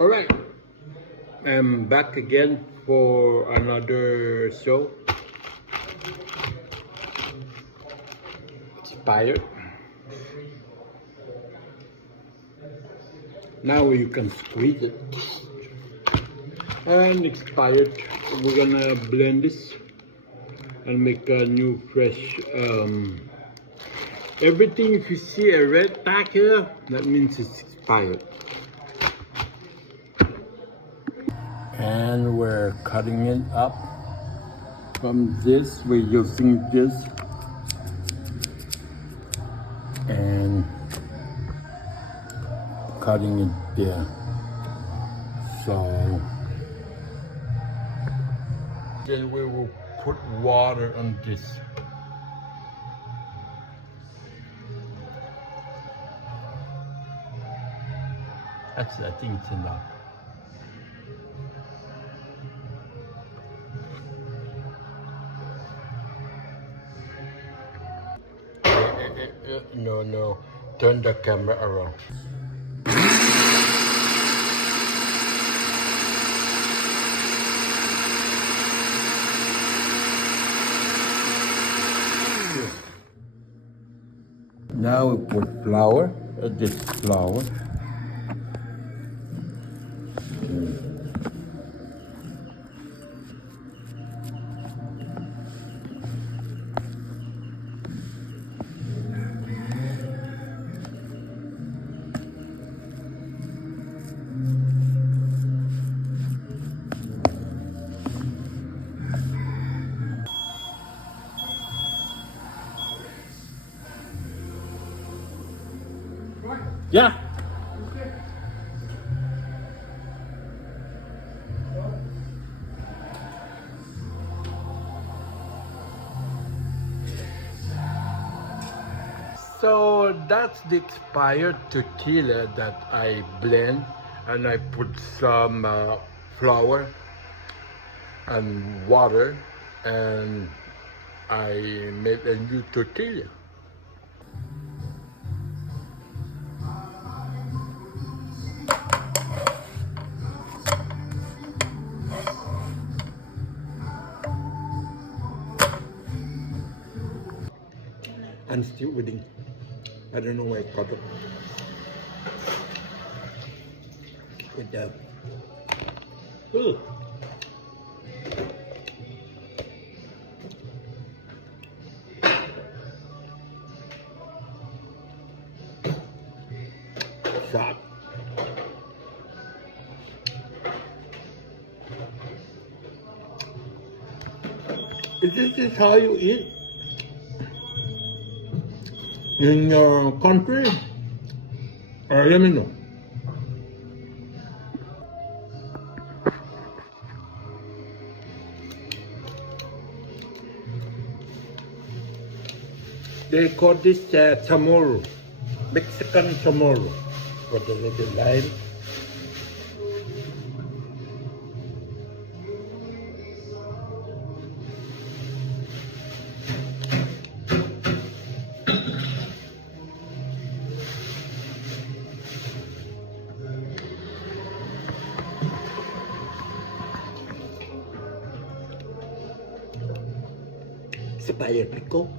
Alright, I'm back again for another show. Expired. Now you can squeeze it. And expired. We're gonna blend this and make a new fresh. Everything if you see a red tag here, that means it's expired. And we're cutting it up. From this, we're using this and cutting it there. So then we will put water on this. Actually, I think it's enough. No, turn the camera around. Now we put flour, this flour. Yeah. So that's the expired tortilla that I blend, and I put some flour and water, and I made a new tortilla. I'm still eating. I don't know why I cut it. Good job. Ooh. Sharp. Is this how you eat in your country? Let me know. They call this chamorro, Mexican chamorro, with a little lime. Expired pickle.